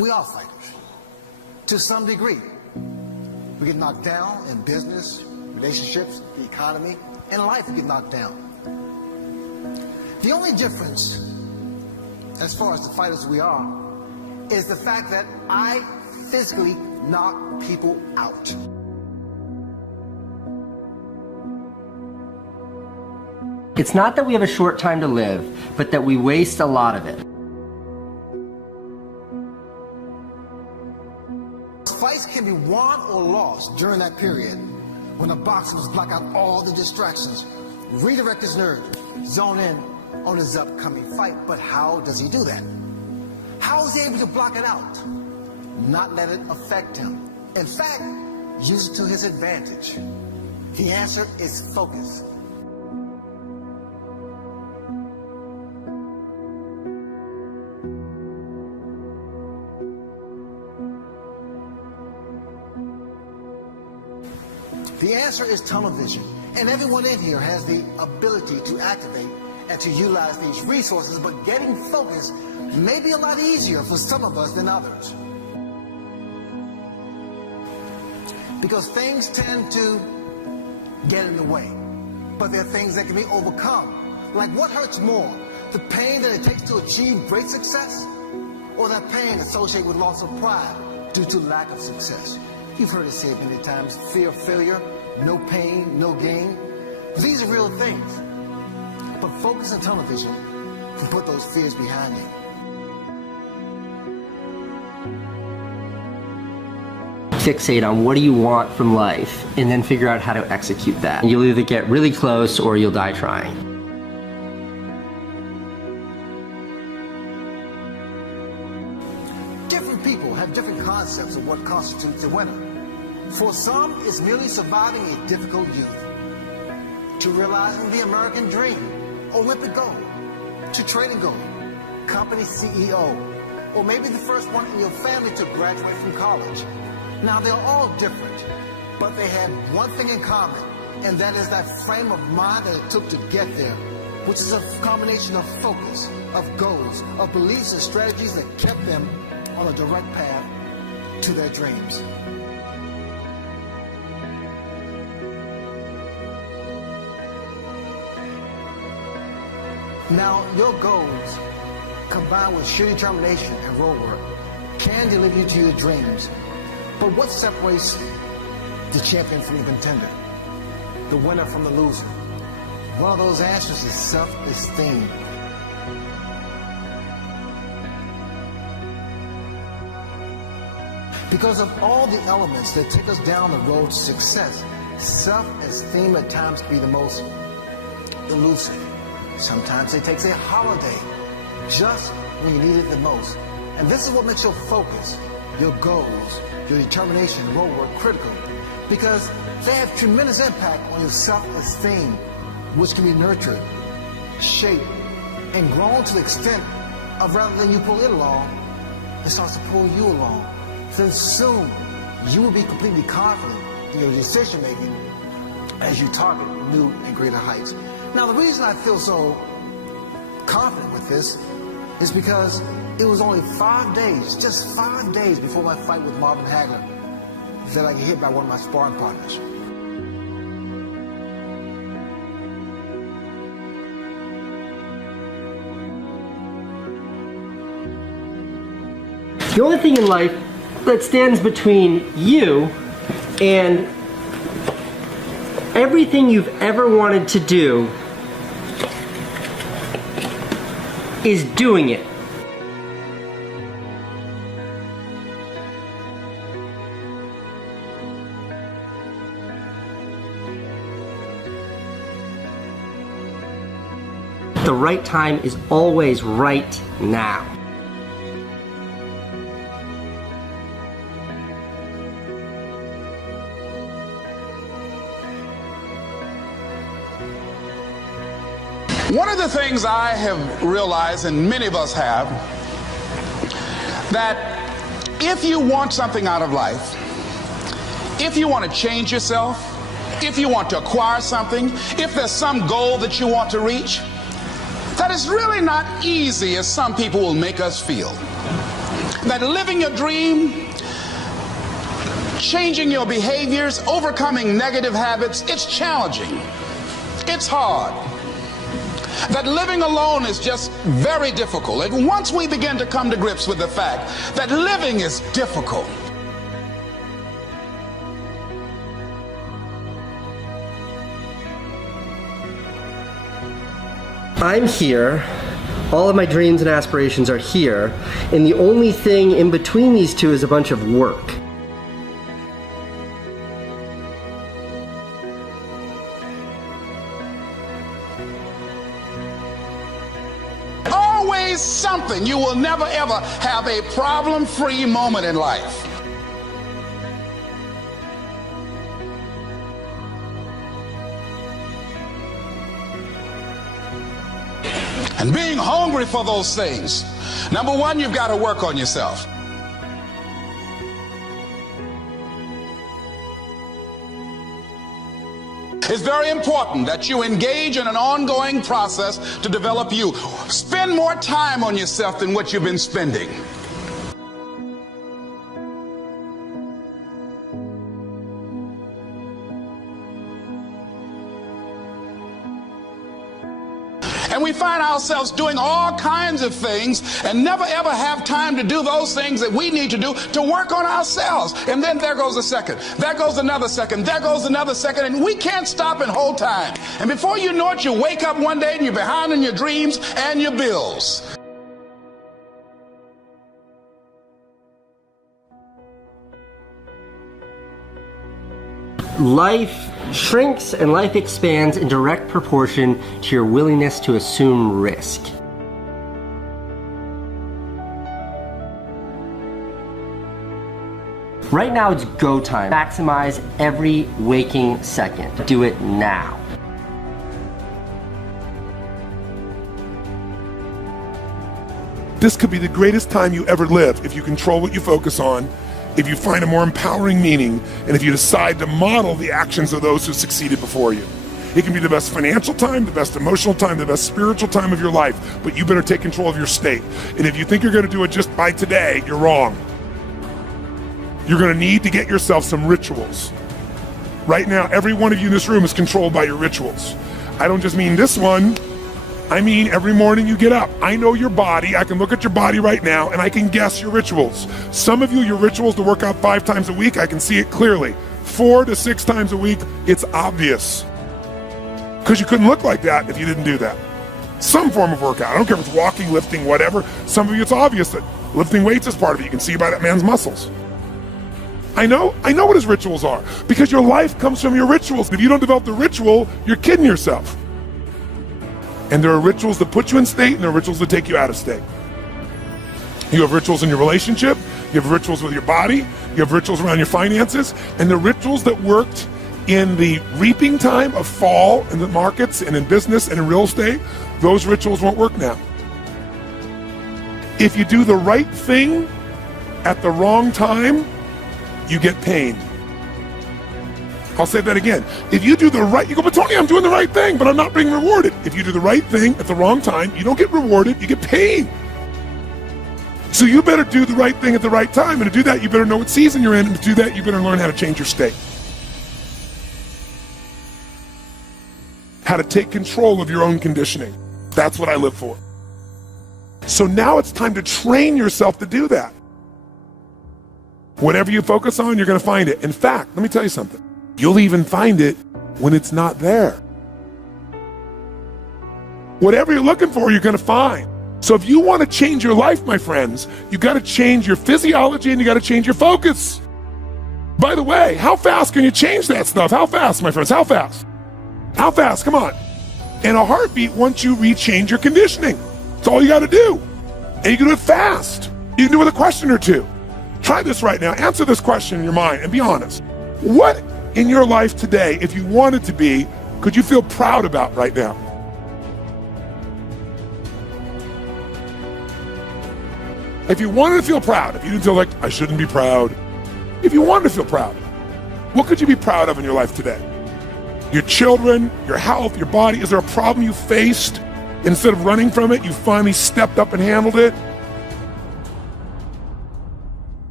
We are fighters, to some degree. We get knocked down in business, relationships, the economy, and life we get knocked down. The only difference, as far as the fighters we are, is the fact that I physically knock people out. It's not that we have a short time to live, but that we waste a lot of it. Fights can be won or lost during that period when a boxer must block out all the distractions, redirect his nerves, zone in on his upcoming fight. But how does he do that? How is he able to block it out? Not let it affect him. In fact, use it to his advantage. The answer is focus. The answer is tunnel vision, and everyone in here has the ability to activate and to utilize these resources, but getting focused may be a lot easier for some of us than others. Because things tend to get in the way, but there are things that can be overcome. Like, what hurts more, the pain that it takes to achieve great success, or that pain associated with loss of pride due to lack of success? You've heard it said many times, fear of failure, no pain, no gain. These are real things. But focus and tunnel vision can put those fears behind you. Fixate on what do you want from life, and then figure out how to execute that. You'll either get really close or you'll die trying. Different people have different concepts of what constitutes a winner. For some, it's merely surviving a difficult youth, to realizing the American dream, Olympic gold, to trading gold, company CEO, or maybe the first one in your family to graduate from college. Now, they're all different, but they have one thing in common, and that is that frame of mind that it took to get there, which is a combination of focus, of goals, of beliefs and strategies that kept them on a direct path to their dreams. Now, your goals, combined with sheer determination and road work, can deliver you to your dreams. But what separates the champion from the contender, the winner from the loser? One of those answers is self-esteem. Because of all the elements that take us down the road to success, self-esteem at times can be the most elusive. Sometimes it takes a holiday just when you need it the most. And this is what makes your focus, your goals, your determination, and road work critical. Because they have tremendous impact on your self-esteem, which can be nurtured, shaped, and grown to the extent of, rather than you pull it along, it starts to pull you along. Then soon, you will be completely confident in your decision making as you target new and greater heights. Now, the reason I feel so confident with this is because it was only 5 days, just 5 days before my fight with Marvin Hagler, that I get hit by one of my sparring partners. The only thing in life that stands between you and everything you've ever wanted to do is doing it. The right time is always right now. One of the things I have realized, and many of us have, that if you want something out of life, if you want to change yourself, if you want to acquire something, if there's some goal that you want to reach, that is really not easy as some people will make us feel. that living your dream, changing your behaviors, overcoming negative habits, it's challenging. It's hard. That living alone is just very difficult. And once we begin to come to grips with the fact that living is difficult, I'm here, all of my dreams and aspirations are here, and the only thing in between these two is a bunch of work. always something. You will never ever have a problem-free moment in life. And being hungry for those things, number one, you've got to work on yourself. It's very important that you engage in an ongoing process to develop you. Spend more time on yourself than what you've been spending. And we find ourselves doing all kinds of things and never ever have time to do those things that we need to do to work on ourselves. And then there goes a second, there goes another second, there goes another second, and we can't stop and hold time. And before you know it, you wake up one day and you're behind on your dreams and your bills. Life shrinks and life expands in direct proportion to your willingness to assume risk. Right now it's go time. Maximize every waking second. Do it now. This could be the greatest time you ever live if you control what you focus on, if you find a more empowering meaning, and if you decide to model the actions of those who succeeded before you. It can be the best financial time, the best emotional time, the best spiritual time of your life, but you better take control of your state. And if you think you're going to do it just by today, you're wrong. You're going to need to get yourself some rituals. Right now, every one of you in this room is controlled by your rituals. I don't just mean this one. I mean, every morning you get up. I know your body. I can look at your body right now and I can guess your rituals. Some of you, your rituals to work out 5 times a week, I can see it clearly. 4 to 6 times a week, it's obvious. Because you couldn't look like that if you didn't do that. Some form of workout. I don't care if it's walking, lifting, whatever. Some of you, it's obvious that lifting weights is part of it. You can see by that man's muscles. I know what his rituals are. Because your life comes from your rituals. If you don't develop the ritual, you're kidding yourself. And there are rituals that put you in state, and there are rituals that take you out of state. You have rituals in your relationship, you have rituals with your body, you have rituals around your finances, and the rituals that worked in the reaping time of fall in the markets and in business and in real estate, those rituals won't work now. If you do the right thing at the wrong time, you get pain. I'll say that again. If you do the right, you go, but Tony, I'm doing the right thing, but I'm not being rewarded. If you do the right thing at the wrong time, you don't get rewarded, you get pain. So you better do the right thing at the right time, and to do that, you better know what season you're in, and to do that, you better learn how to change your state. How to take control of your own conditioning. That's what I live for. So now it's time to train yourself to do that. Whatever you focus on, you're going to find it. In fact, let me tell you something. You'll even find it when it's not there. Whatever you're looking for, you're going to find. So if you want to change your life, my friends, you got to change your physiology and you got to change your focus. By the way, how fast can you change that stuff? How fast, my friends? How fast? How fast? Come on. In a heartbeat, once you rechange your conditioning. That's all you got to do. And you can do it fast. You can do it with a question or two. Try this right now. Answer this question in your mind and be honest. What in your life today, if you wanted to be, could you feel proud about right now? If you wanted to feel proud, if you didn't feel like, I shouldn't be proud, if you wanted to feel proud, what could you be proud of in your life today? Your children, your health, your body. Is there a problem you faced? Instead of running from it, you finally stepped up and handled it?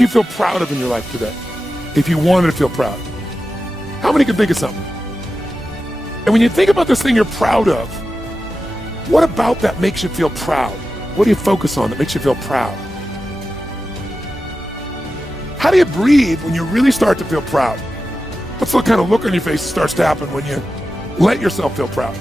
you feel proud of in your life today? If you wanted to feel proud. How many can think of something? And when you think about this thing you're proud of, what about that makes you feel proud? What do you focus on that makes you feel proud? How do you breathe when you really start to feel proud? What's the kind of look on your face that starts to happen when you let yourself feel proud?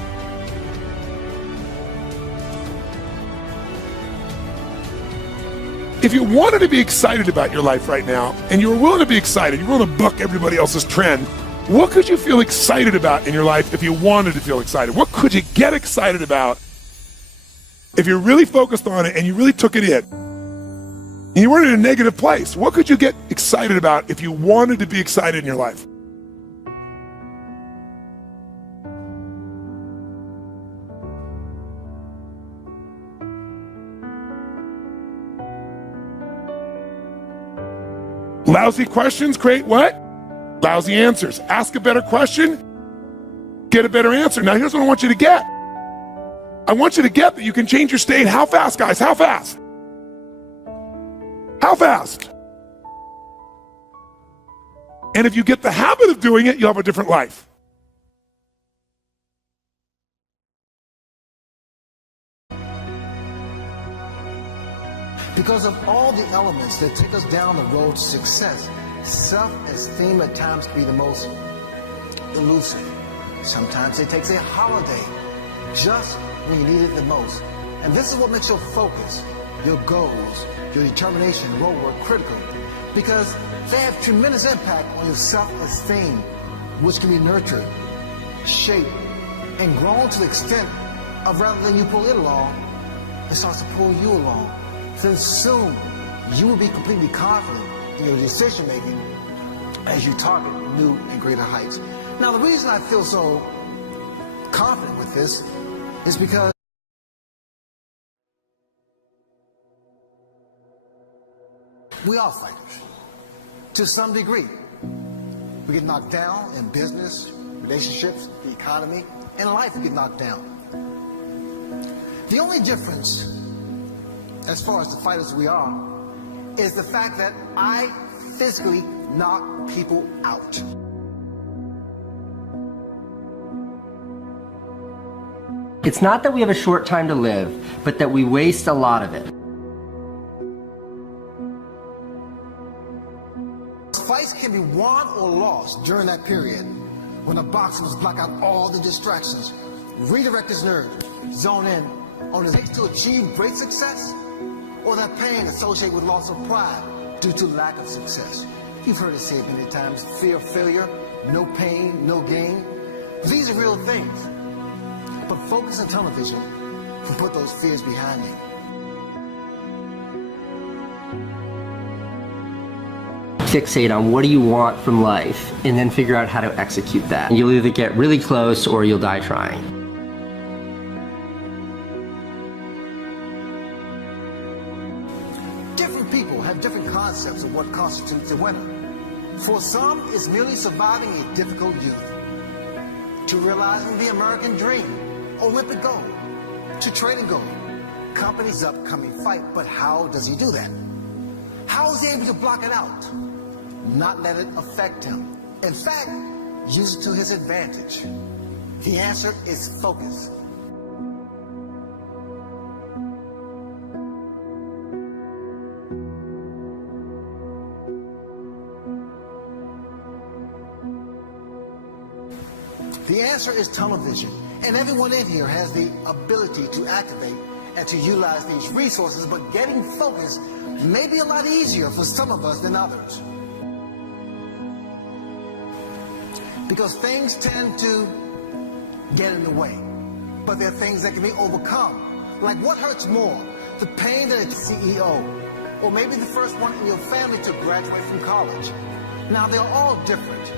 If you wanted to be excited about your life right now, and you were willing to be excited, you're willing to buck everybody else's trend, what could you feel excited about in your life if you wanted to feel excited? What could you get excited about if you're really focused on it and you really took it in? And you weren't in a negative place. What could you get excited about if you wanted to be excited in your life? Lousy questions create what? Lousy answers. Ask a better question, get a better answer. Now here's what I want you to get. I want you to get that you can change your state. How fast, guys? How fast? How fast? And if you get the habit of doing it, you'll have a different life. Because of all the elements that take us down the road to success, self-esteem at times can be the most elusive. Sometimes it takes a holiday just when you need it the most. And this is what makes your focus, your goals, your determination, and road work critical. Because they have tremendous impact on your self-esteem, which can be nurtured, shaped, and grown to the extent of rather than you pull it along, it starts to pull you along. Then soon, you will be completely confident in your decision making as you target new and greater heights. Now, the reason I feel so confident with this is because we are fighters to some degree. We get knocked down in business, relationships, the economy, and life we get knocked down. The only difference, as far as the fighters we are, is the fact that I physically knock people out. It's not that we have a short time to live, but that we waste a lot of it. Fights can be won or lost during that period when the boxer must block out all the distractions, redirect his nerves, zone in on his to achieve great success, or that pain associated with loss of pride due to lack of success. You've heard it said many times, fear of failure, no pain, no gain. These are real things. But focus and tunnel vision can put those fears behind you. Fixate on what do you want from life and then figure out how to execute that. You'll either get really close or you'll die trying. Different people have different concepts of what constitutes a winner. For some, it's merely surviving a difficult youth, to realizing the American dream, Olympic gold, to trading gold, company's upcoming fight. But how does he do that? How is he able to block it out? Not let it affect him. In fact, use it to his advantage. The answer is focus. The answer is tunnel vision, and everyone in here has the ability to activate and to utilize these resources, but getting focused may be a lot easier for some of us than others. Because things tend to get in the way, but there are things that can be overcome. Like what hurts more, the pain that a CEO, or maybe the first one in your family to graduate from college. Now they're all different,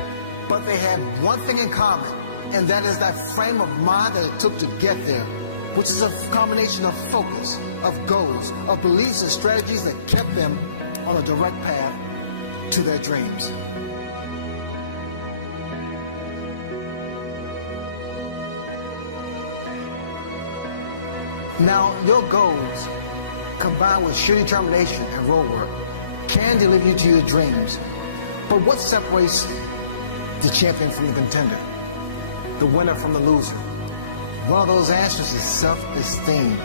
but they have one thing in common, and that is that frame of mind that it took to get there, which is a combination of focus, of goals, of beliefs and strategies that kept them on a direct path to their dreams. Now, your goals, combined with sheer determination and road work, can deliver you to your dreams. But what separates the champion from the contender? The winner from the loser? One of those answers is self-esteem.